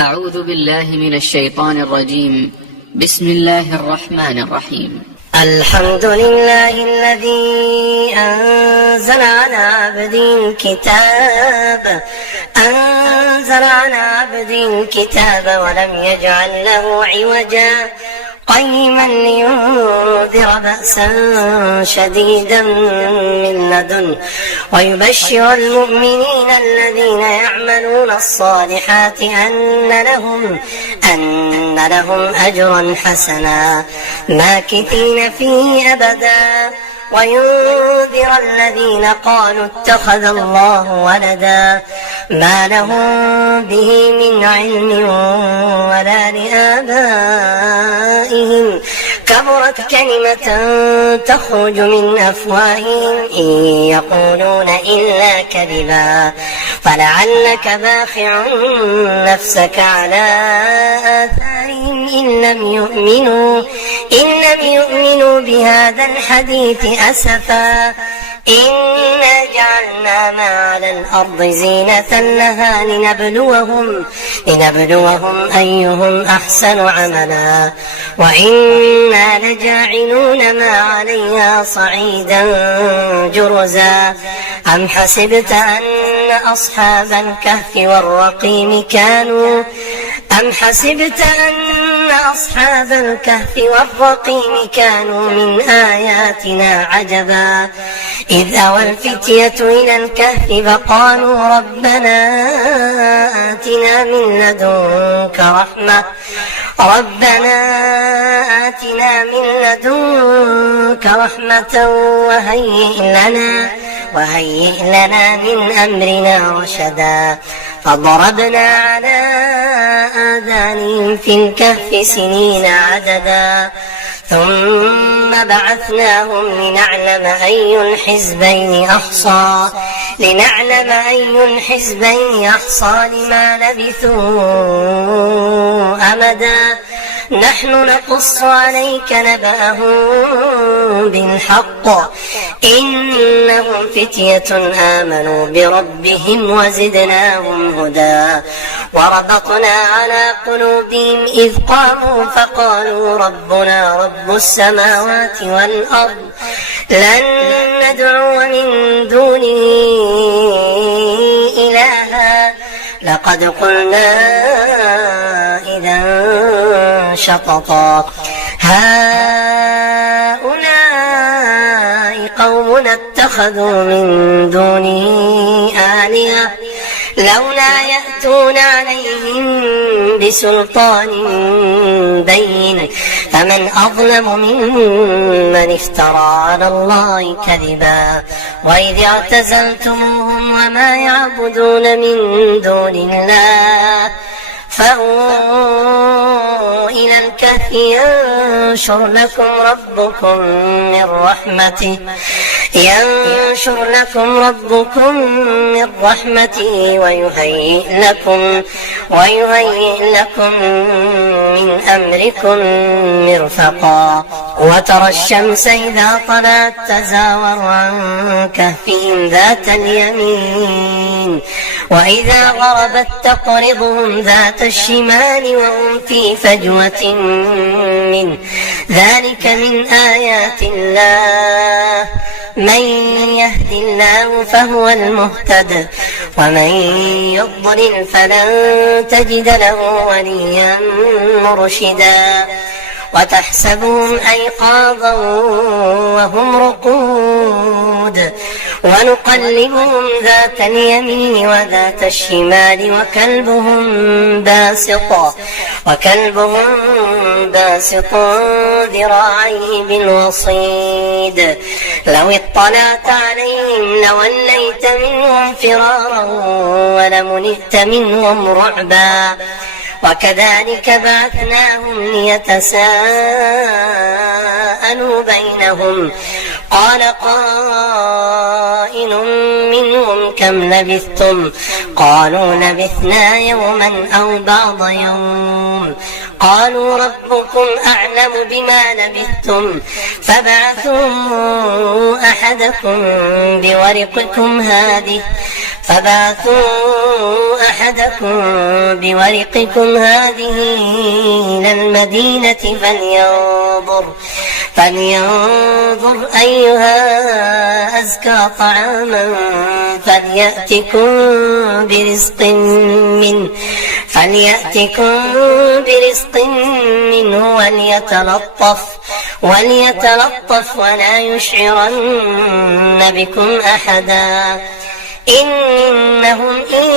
أعوذ بالله من الشيطان الرجيم. بسم الله الرحمن الرحيم. الحمد لله الذي أنزل على عبده الكتاب ولم يجعل له عوجا قيما لينذر بأسا شديدا من لدنه ويبشر المؤمنين الذين يعملون الصالحات أن لهم أجرا حسنا ماكثين فيه أبدا وينذر الذين قالوا اتخذ الله ولدا ما لهم به من علم ولا لآبائهم كبرت كلمة تخرج من أفواههم إن يقولون إلا كذبا فلعلك باخع نفسك على آثارهم إن لم يؤمنوا بهذا الحديث أسفا إنا جعلنا ما على الأرض زينة لها لنبلوهم أيهم أحسن عملا وإنا لجاعلون ما عليها صعيدا جرزا أم حسبت أن أصحاب الكهف والرقيم كانوا من آياتنا عجبا إذ أوى الفتية إلى الكهف فقالوا ربنا آتنا من لدنك رحمة وهيئ لنا من أمرنا رشدا فضربنا على آذانهم في الكهف سنين عددا ثم بعثناهم لنعلم أي الحزبين أحصى لما لبثوا أمدا نحن نقص عليك نبأهم بالحق إنهم فتية آمنوا بربهم وزدناهم هدى وربطنا على قلوبهم إذ قاموا فقالوا ربنا رب السماوات والأرض لن ندعو من دونه إلها لقد قلنا إذا شططا هؤلاء قومنا اتخذوا من دونه آلهة لولا يأتون عليهم بسلطان بين فمن أظلم ممن افترى على الله كذبا وإذ اعتزلتموهم وما يعبدون من دون الله فأووا إلى الكهف ينشر لكم ربكم من رحمته ويهيئ لكم من أمركم مرفقا وترى الشمس إذا طلعت تزاور عن كهفهم ذات اليمين وإذا غربت تقرضهم ذات الشمال وهم في فجوة منه ذلك من آيات الله من يهد الله فهو المهتد ومن يضلل فلن تجد له وليا مرشدا وتحسبهم أيقاظا وهم رقود ونقلبهم ذات اليمين وذات الشمال وكلبهم باسط ذراعيه بالوصيد لو اطلعت عليهم لوليت منهم فرارا ولملئت منهم رعبا وكذلك بعثناهم ليتساءلوا بينهم قال قائل منهم كم لبثتم قالوا لبثنا يوما أو بعض يوم قالوا ربكم أعلم بما لبثتم فابعثوا أحدكم بورقكم هذه فبعثوا أحدكم بورقكم هذه إلى المدينة فلينظر أيها أزكى طعاما فليأتكم برزق منه وليتلطف ولا يشعرن بكم أحدا إنهم إن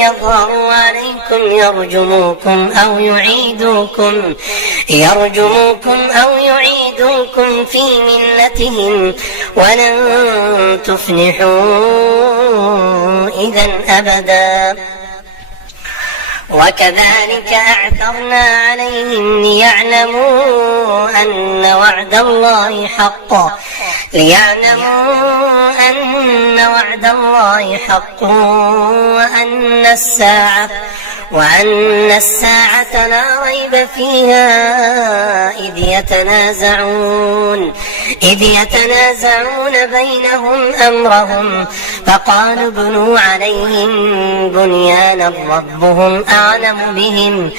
يظهروا عليكم يرجموكم أو يعيدوكم في ملتهم ولن تفلحوا إذا أبدا وكذلك أعثرنا عليهم ليعلموا أن وعد الله حق وأن الساعة لا ريب فيها إذ يتنازعون بينهم أمرهم فقالوا ابنوا عليهم بنيانا ربهم أعلم بهم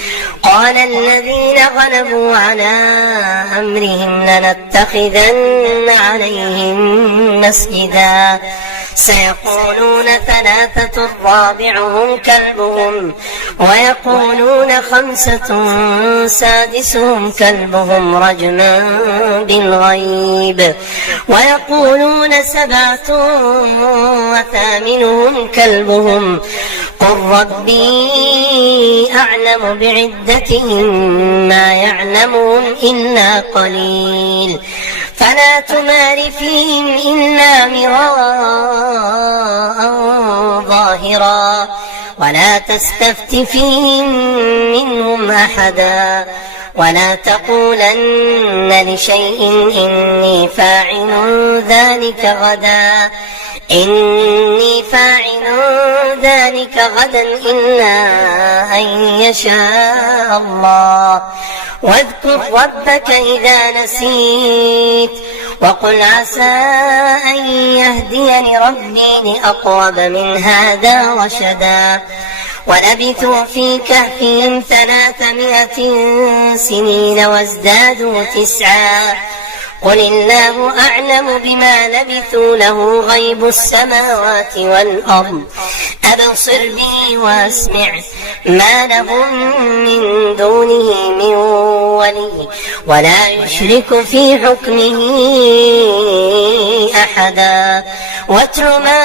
قال الذين غلبوا على أمرهم لنتخذن عليهم مسجدا سيقولون 3 رابعهم كلبهم ويقولون 5 سادسهم كلبهم رجما بالغيب ويقولون 7 وثامنهم كلبهم قل ربي أعلم بعدتهم ما يعلمون إلا قليل فلا تمار فيهم إلا مراء ظاهرا ولا تستفت فيهم منهم أحدا ولا تقولن لشيء إني فاعل ذلك غدا إلا أن يشاء الله واذكر ربك إذا نسيت وقل عسى أن يهديني ربي لأقرب من هذا رشدا ولبثوا في كهفهم 300 سنين وازدادوا 9 قل الله أعلم بما لبثوا له غيب السماوات والأرض أبصر به وأسمع ما لهم من دونه من ولي ولا يشرك في حكمه أحدا واتل ما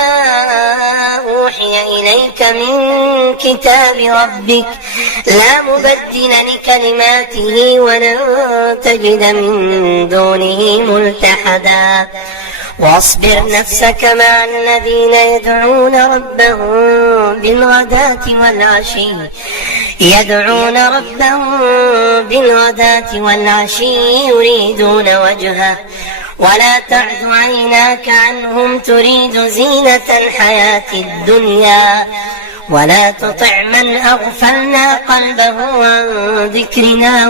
أوحي إليك من كتاب ربك لا مبدل لكلماته ولن تجد من دونه ملتحدا واصبر نفسك مع الذين يدعون ربهم بالغداة والعشي يريدون وجهه ولا تعد عيناك عنهم تريد زينة الحياة الدنيا ولا تطع من أغفلنا قلبه عن ذكرنا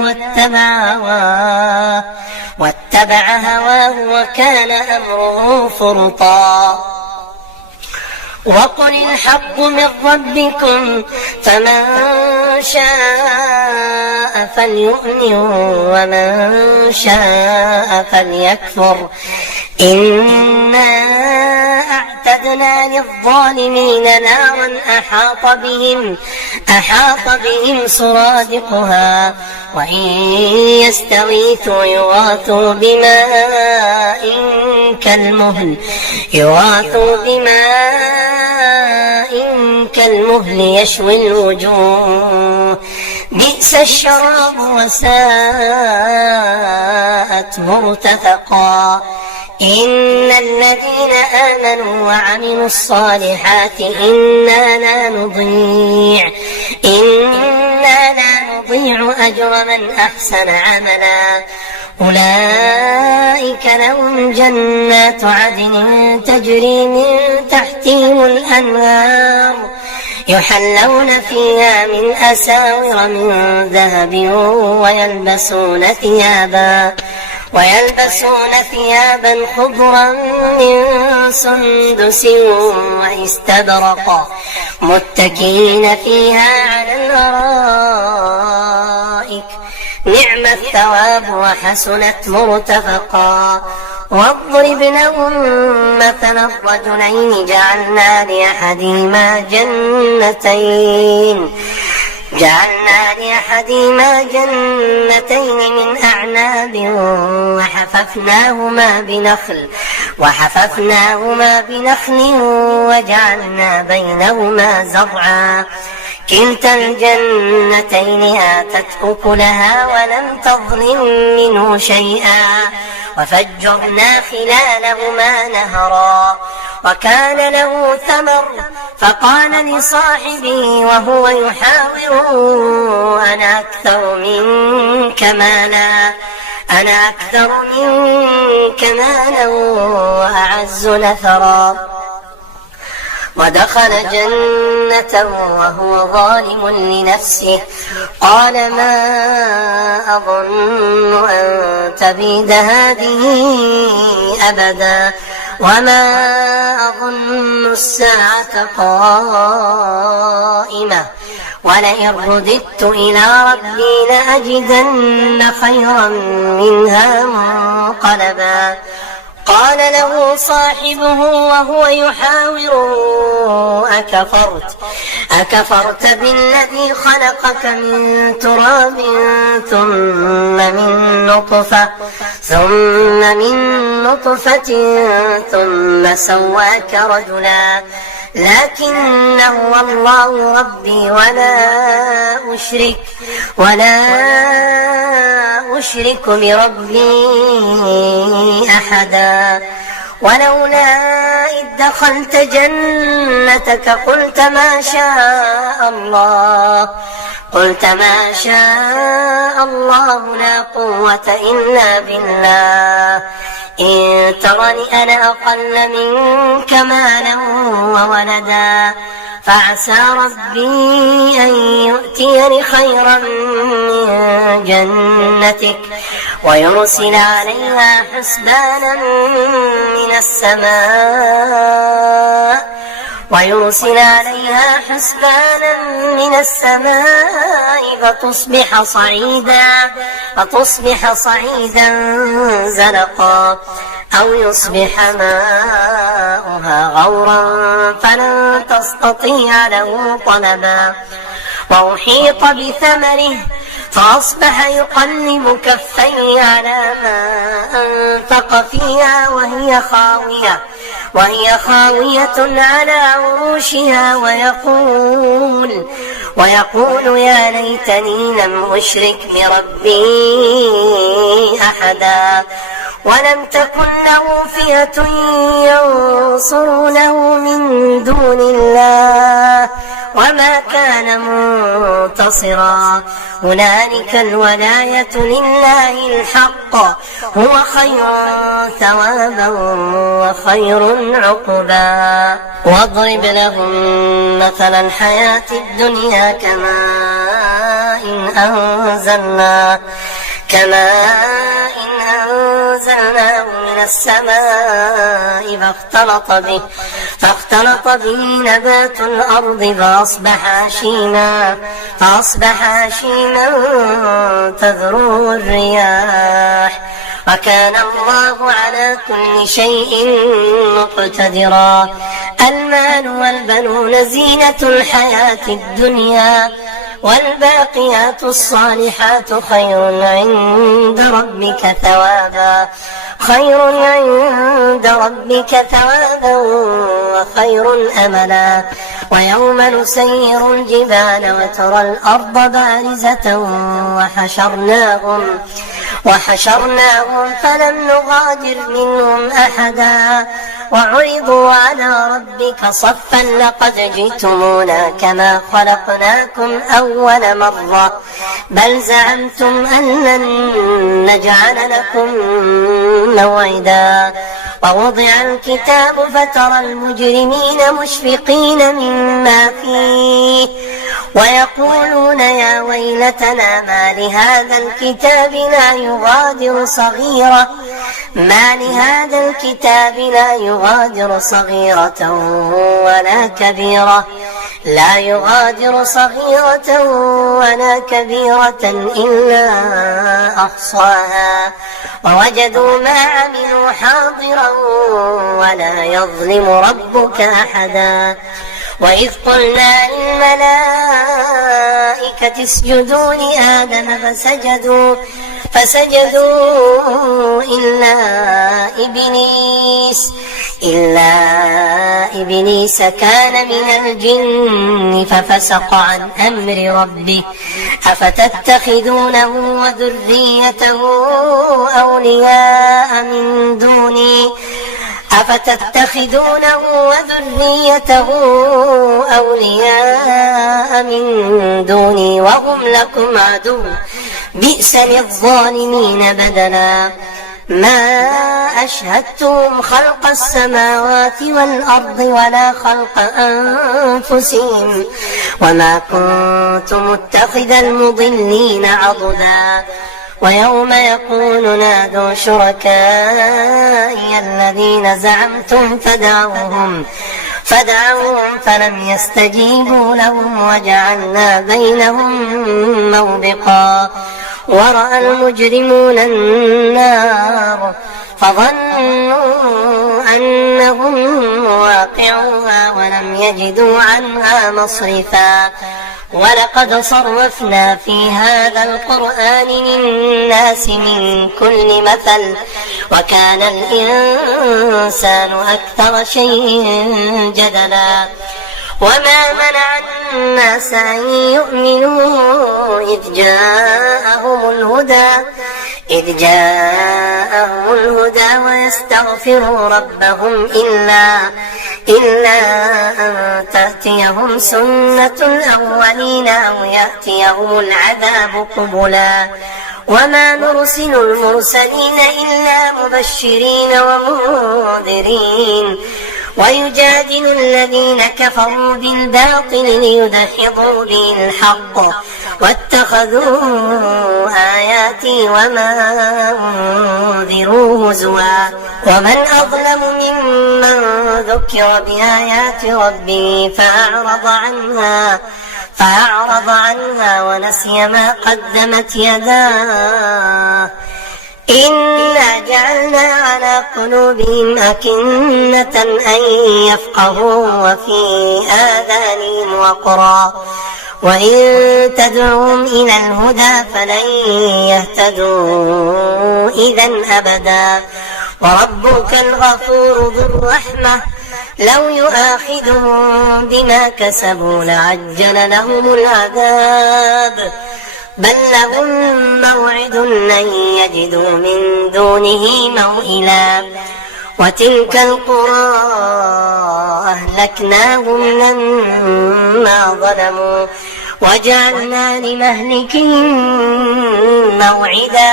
واتبع هواه وكان أمره فرطا وقل الحق من ربكم فمن شاء فليؤمن ومن شاء فليكفر إنا أعتدنا للظالمين نارا أحاط بهم سرادقها وإن يستغيثوا يغاثوا بماء كالمهل يشوي الوجوه بئس الشراب وساءت مرتفقا إن الذين آمنوا وعملوا الصالحات إنا لا نضيع أجر من أحسن عملا أولئك لهم جنات عدن تجري من تحتهم الأنهار يحلون فيها من أساور من ذهب ويلبسون ثيابا خضرا من سندس واستبرق متكئين فيها على الأرائك نعم الثواب وحسنت مرتفقا. واضرب لهم مثلا الرجلين جعلنا لأحدهما جنتين من أعناب وحففناهما بنخل وجعلنا بينهما زرعا كلتا الجنتين آتت أكلها ولم تظلم منه شيئا وفجرنا خلالهما نهرا وكان له ثمر فقال لصاحبه وهو يحاوره أنا أكثر منك مالا وأعز نفرا. ودخل جنته وهو ظالم لنفسه قال ما أظن أن تبيد هذه أبدا وما أظن الساعة قائمة ولئن رددت إلى ربي لأجدن خيرا منها منقلبا. قال له صاحبه وهو يحاوره أكفرت بالذي خلقك من تراب ثم من نطفة ثم سواك رجلا لكن هو الله ربي ولا أشرك بربي أحدا. ولولا إذ دخلت جنتك قلت ما شاء الله لا قوة إلا بالله إن ترني أنا أقل منك مالا وولدا فعسى ربي أن يؤتيني خيرا من جنتك ويرسل عليها حسبانا من السماء فتصبح صعيدا زلقا أو يصبح ماؤها غورا فلن تستطيع له طلبا. وأحيط بثمره فأصبح يقلب كفيه على ما أنفق فيها وهي خاوية على عروشها ويقول يا ليتني لم أشرك بربي أحدا ولم تكن له فئة ينصرونه من دون الله وما كان منتصرا. هنالك الولاية لله الحق هو خير ثوابا وخير عقبا. واضرب لهم مثل الحياة الدنيا كماء إن أنزلناه من السماء فاختلط به نبات الأرض فأصبح هشيما تذروه الرياح وكان الله على كل شيء مقتدرا. المال والبنون زينة الحياة الدنيا والباقيات الصالحات خير عند ربك ثوابا وخير أملا. ويوم نسير الجبال وترى الأرض بارزة وحشرناهم فلم نغادر منهم أحدا وعرضوا على ربك صفا لقد جئتمونا كما خلقناكم أول مرة بل زعمتم أن لن نجعل لكم موعدا. ووضع الكتاب فترى المجرمين مشفقين مما فيه ويقولون يا ويلتنا ما لهذا الكتاب لا يغادر صغيرة ولا كبيرة إلا أحصاها ووجدوا ما عملوا حاضرا ولا يظلم ربك أحدا. وإذ قلنا للملائكة اسجدوا لآدم فسجدوا إلا إبليس كان من الجن ففسق عن أمر ربه أفتتخذونه وذريته أولياء من دوني وهم لكم عدو بئس للظالمين بدلا. ما أشهدتهم خلق السماوات والأرض ولا خلق أنفسهم وما كنت متخذ المضلين عضدا. ويوم يقول نادوا شركائي الذين زعمتم فدعوهم فلم يستجيبوا لهم وجعلنا بينهم موبقا. ورأى المجرمون النار فظنوا أنهم واقعوها ولم يجدوا عنها مصرفا. ولقد صرفنا في هذا القرآن للناس من كل مثل وكان الإنسان أكثر شيء جدلا. وما منع الناس أن يؤمنوا إذ جاءهم الهدى ويستغفروا ربهم إلا أن تأتيهم سنة الأولين أو يأتيهم العذاب قبلا. وما نرسل المرسلين إلا مبشرين ومنذرين ويجادل الذين كفروا بالباطل ليدحضوا به الحق واتخذوا آياتي وما أنذروا هزوا. ومن أظلم ممن ذكر بآيات ربه فأعرض عنها ونسي ما قدمت يداه إنا جعلنا على قلوبهم أكنة أن يفقهوا وفي آذانهم وقرا وإن تدعوهم إلى الهدى فلن يهتدوا إذا أبدا. وربك الغفور ذو الرحمة لو يؤاخذهم بما كسبوا لعجل لهم العذاب بل لهم موعد لن يجدوا من دونه موئلا. وتلك القرى أهلكناهم لما ظلموا وجعلنا لمهلكهم موعدا.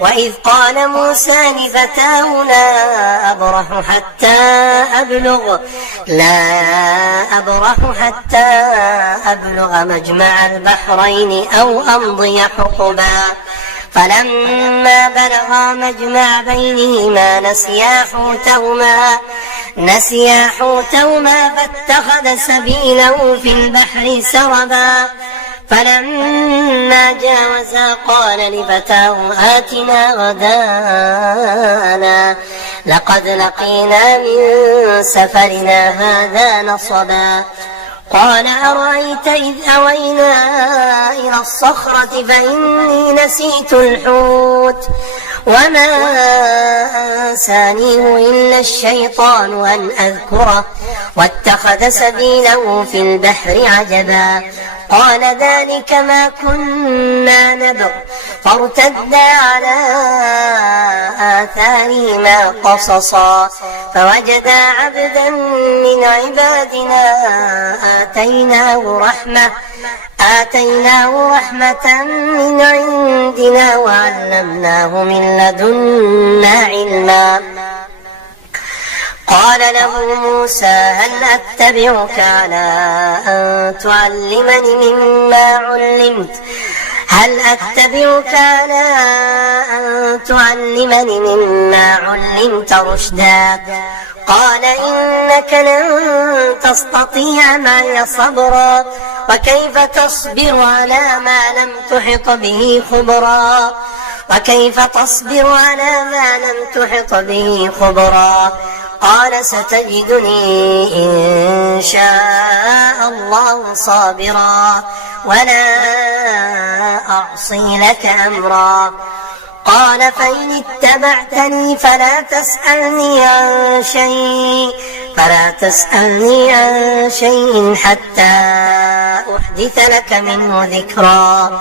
وإذ قال موسى لفتاه لا أبرح حتى أبلغ مجمع البحرين أو أمضي حقبا. فلما بلغا مجمع بينهما نسيا حوتهما فاتخذ سبيله في البحر سربا. فلما جاوزا قال لفتاه آتنا غداءنا لقد لقينا من سفرنا هذا نصبا. قال أرأيت إذ أوينا إلى الصخرة فإني نسيت الحوت وما أنسانيه إلا الشيطان أن أذكره واتخذ سبيله في البحر عجبا. قال ذلك ما كنا نبغ فارتدا على آثارهما قصصا فوجدا عبدا من عبادنا آتيناه رحمة من عندنا وعلمناه من لدنا علما. قال له موسى هل أتبعك على أن تعلمني مما علمت رشدا قال إنك لن تستطيع معي صبرا وكيف تصبر على ما لم تحط به خبرا قال ستجدني إن شاء الله صابرا ولا أعصي لك أمرا قال فإن اتبعتني فلا تسألني عن شيء حتى أحدث لك منه ذكرا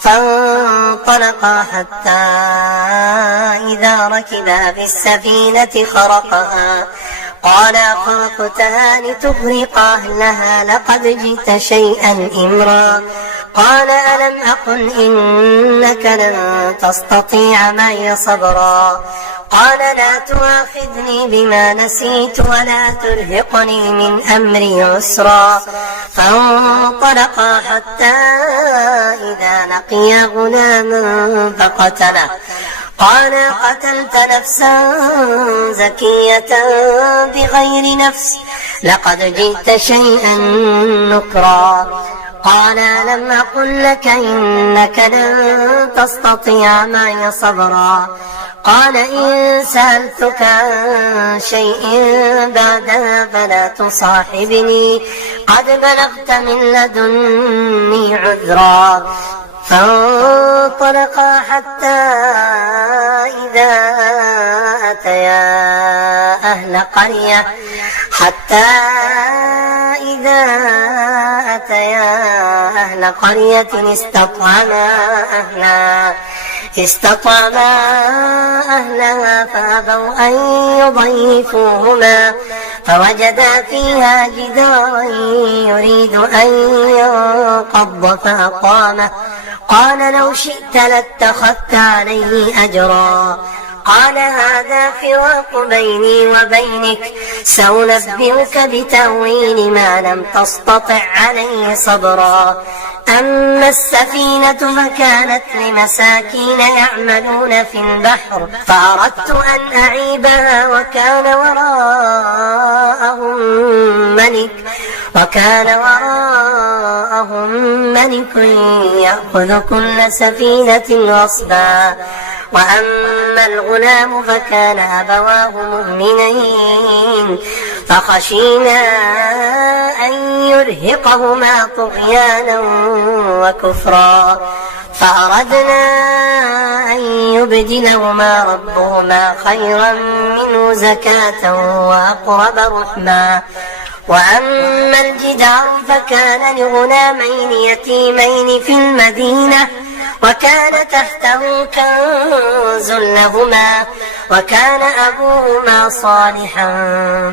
فانطلقا حتى إذا ركبا في السفينة خرقها قال خرقتها لتغرق أهلها لقد جئت شيئا إمرا قال ألم أقل إنك لن تستطيع معي صبرا قال لا تؤاخذني بما نسيت ولا ترهقني من أمري عسرا فانطلقا حتى إذا لقيا غلاما فقتله قال قتلت نفسا زكية بغير نفس لقد جئت شيئا نكرا قال ألم أقل لك إنك لن تستطيع معي صبرا قال إن سألتك عن شيء بعدها فلا تصاحبني قد بلغت من لدني عذرا فانطلقا حتى إذا أتيا أهل قرية استطعما أهلها فأبوا أن يضيفوهما فوجدا فيها جدارا يريد أن ينقض فأقامه قال لو شئت لاتخذت عليه أجرا قال هذا فراق بيني وبينك سأنبئك بتأويل ما لم تستطع عليه صبرا أما السفينة فكانت لمساكين يعملون في البحر فأردت أن أعيبها وكان وراءهم ملك يأخذ كل سفينة غصبا وأما الغلام فكان أبواه مؤمنين فخشينا أن يرهقهما طغيانا وكفرا فأردنا أن يبدلهما ربهما خيرا منه زكاة وأقرب رحما وأما الجدار فكان لغلامين يتيمين في المدينة وكان تحته كنز لهما وكان أبوهما صالحا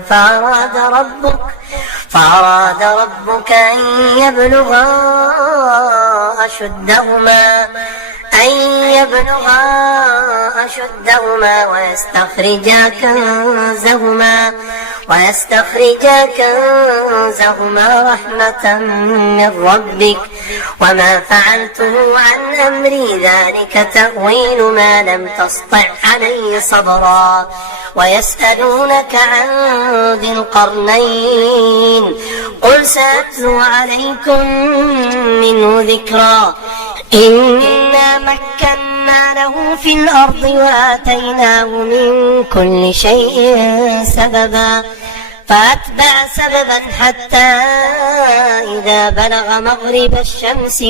فأراد ربك أن يبلغا أشدهما ويستخرجا كنزهما رحمة من ربك وما فعلته عن أمري ذلك تأويل ما لم تسطع عليه صبرا ويسألونك عن ذي القرنين قل سأتلو عليكم منه ذكرا إنا مكنا له في الأرض وآتيناه من كل شيء سببا فأتبع سببا حتى إذا بلغ مغرب الشمس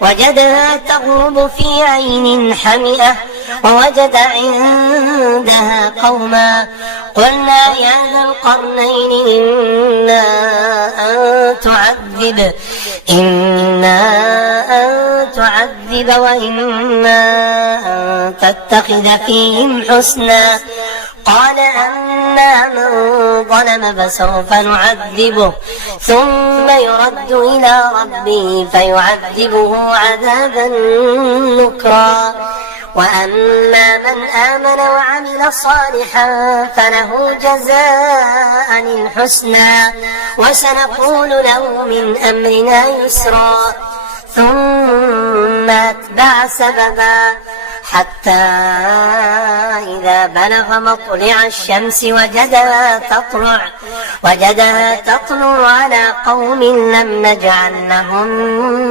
وجدها تغرب في عين حمئة ووجد عندها قوما قلنا يا ذا القرنين إما أن تعذب وإما أن تتخذ فيهم حسنا قال أما من ظلم فسوف نعذبه ثم يرد إلى ربه فيعذبه عذابا نكرا وأما من آمن وعمل صالحا فله جزاء الحسنى وسنقول له من أمرنا يسرا ثم أتبع سببا حتى إذا بلغ مطلع الشمس وجدها تطلع على قوم لم نجعل لهم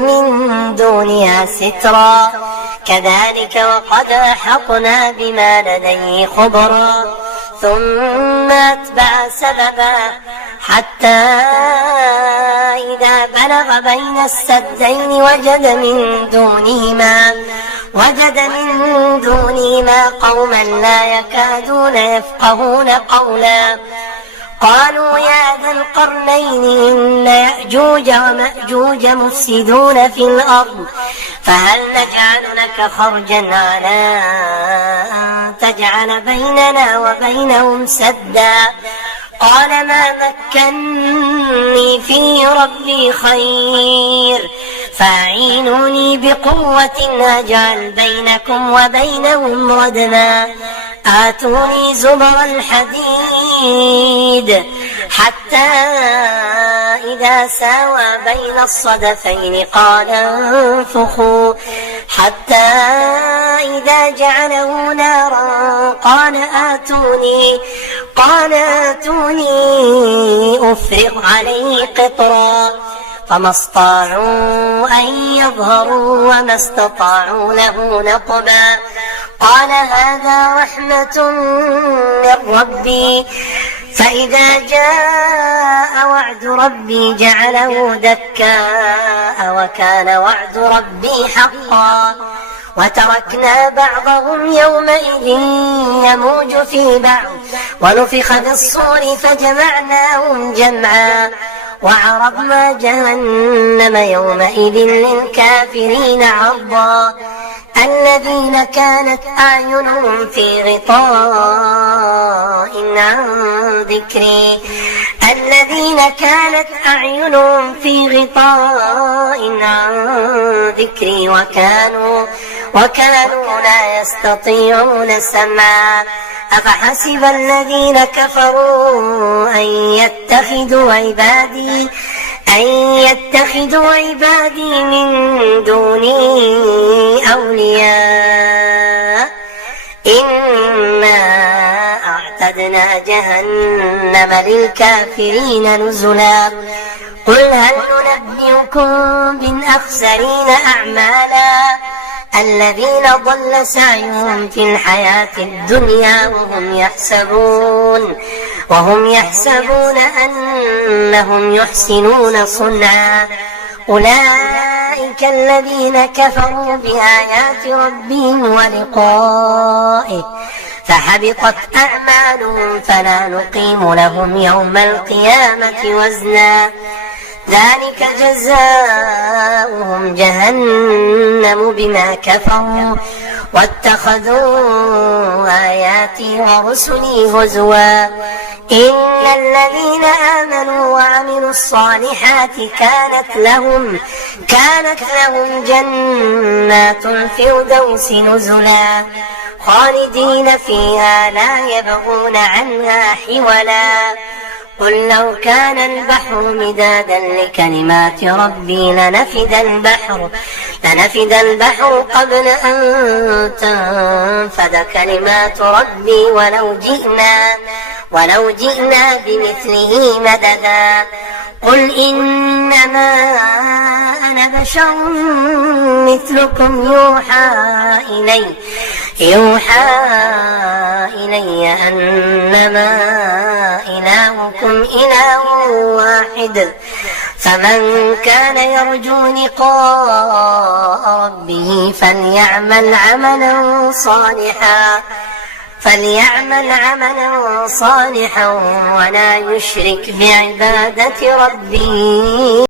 من دونها سترا كذلك وقد أحطنا بما لديه خبرا ثم أتبع سببا حتى إذا بلغ بين السدين وجد من دونهما قوما لا يكادون يفقهون قولا قالوا يا ذا القرنين إن يأجوج ومأجوج مفسدون في الأرض فهل نجعل لك خرجا على أن تجعل بيننا وبينهم سدا قال ما مكني فيه ربي خير فاعينوني بقوة أجعل بينكم وبينهم ردما آتوني زبر الحديد حتى إذا ساوى بين الصدفين قال انفخوا حتى إذا جعله نارا قال آتوني أفرغ عليه قطرا فما استطاعوا أن يظهروا وما استطاعوا له نقبا قال هذا رحمة من ربي فإذا جاء وعد ربي جعله دكاء وكان وعد ربي حقا وتركنا بعضهم يومئذ يموج في بعض ونفخ في الصور فجمعناهم جمعا وعرضنا جهنم يومئذ للكافرين عرضا الذين كانت أعينهم في غطاء عن ذكري وكانوا لا يستطيعون سمعا أفحسب الذين كفروا أن يتخذوا عبادي من دوني أولياء إنا أعتدنا جهنم للكافرين نزلا قل هل ننبئكم بالأخسرين أعمالا الذين ضل سعيهم في الحياة الدنيا وهم يحسبون أنهم يحسنون صنعا أولئك الذين كفروا بآيات ربهم ولقائه فحبطت أعمالهم فلا نقيم لهم يوم القيامة وزنا ذلك جزاؤهم جهنم بما كفروا واتخذوا آياتي ورسلي هزوا إن الذين آمنوا وعملوا الصالحات كانت لهم جنات الفردوس نزلا خالدين فيها لا يبغون عنها حولا قل لو كان البحر مدادا لكلمات ربي لنفد البحر قبل أن تنفد كلمات ربي ولو جئنا بمثله مددا قل إنما أنا بشر مثلكم يوحى إلي أنما إلهكم إله واحد فمن كان يرجو لقاء ربه فليعمل عملا صالحا ولا يشرك بعبادة ربه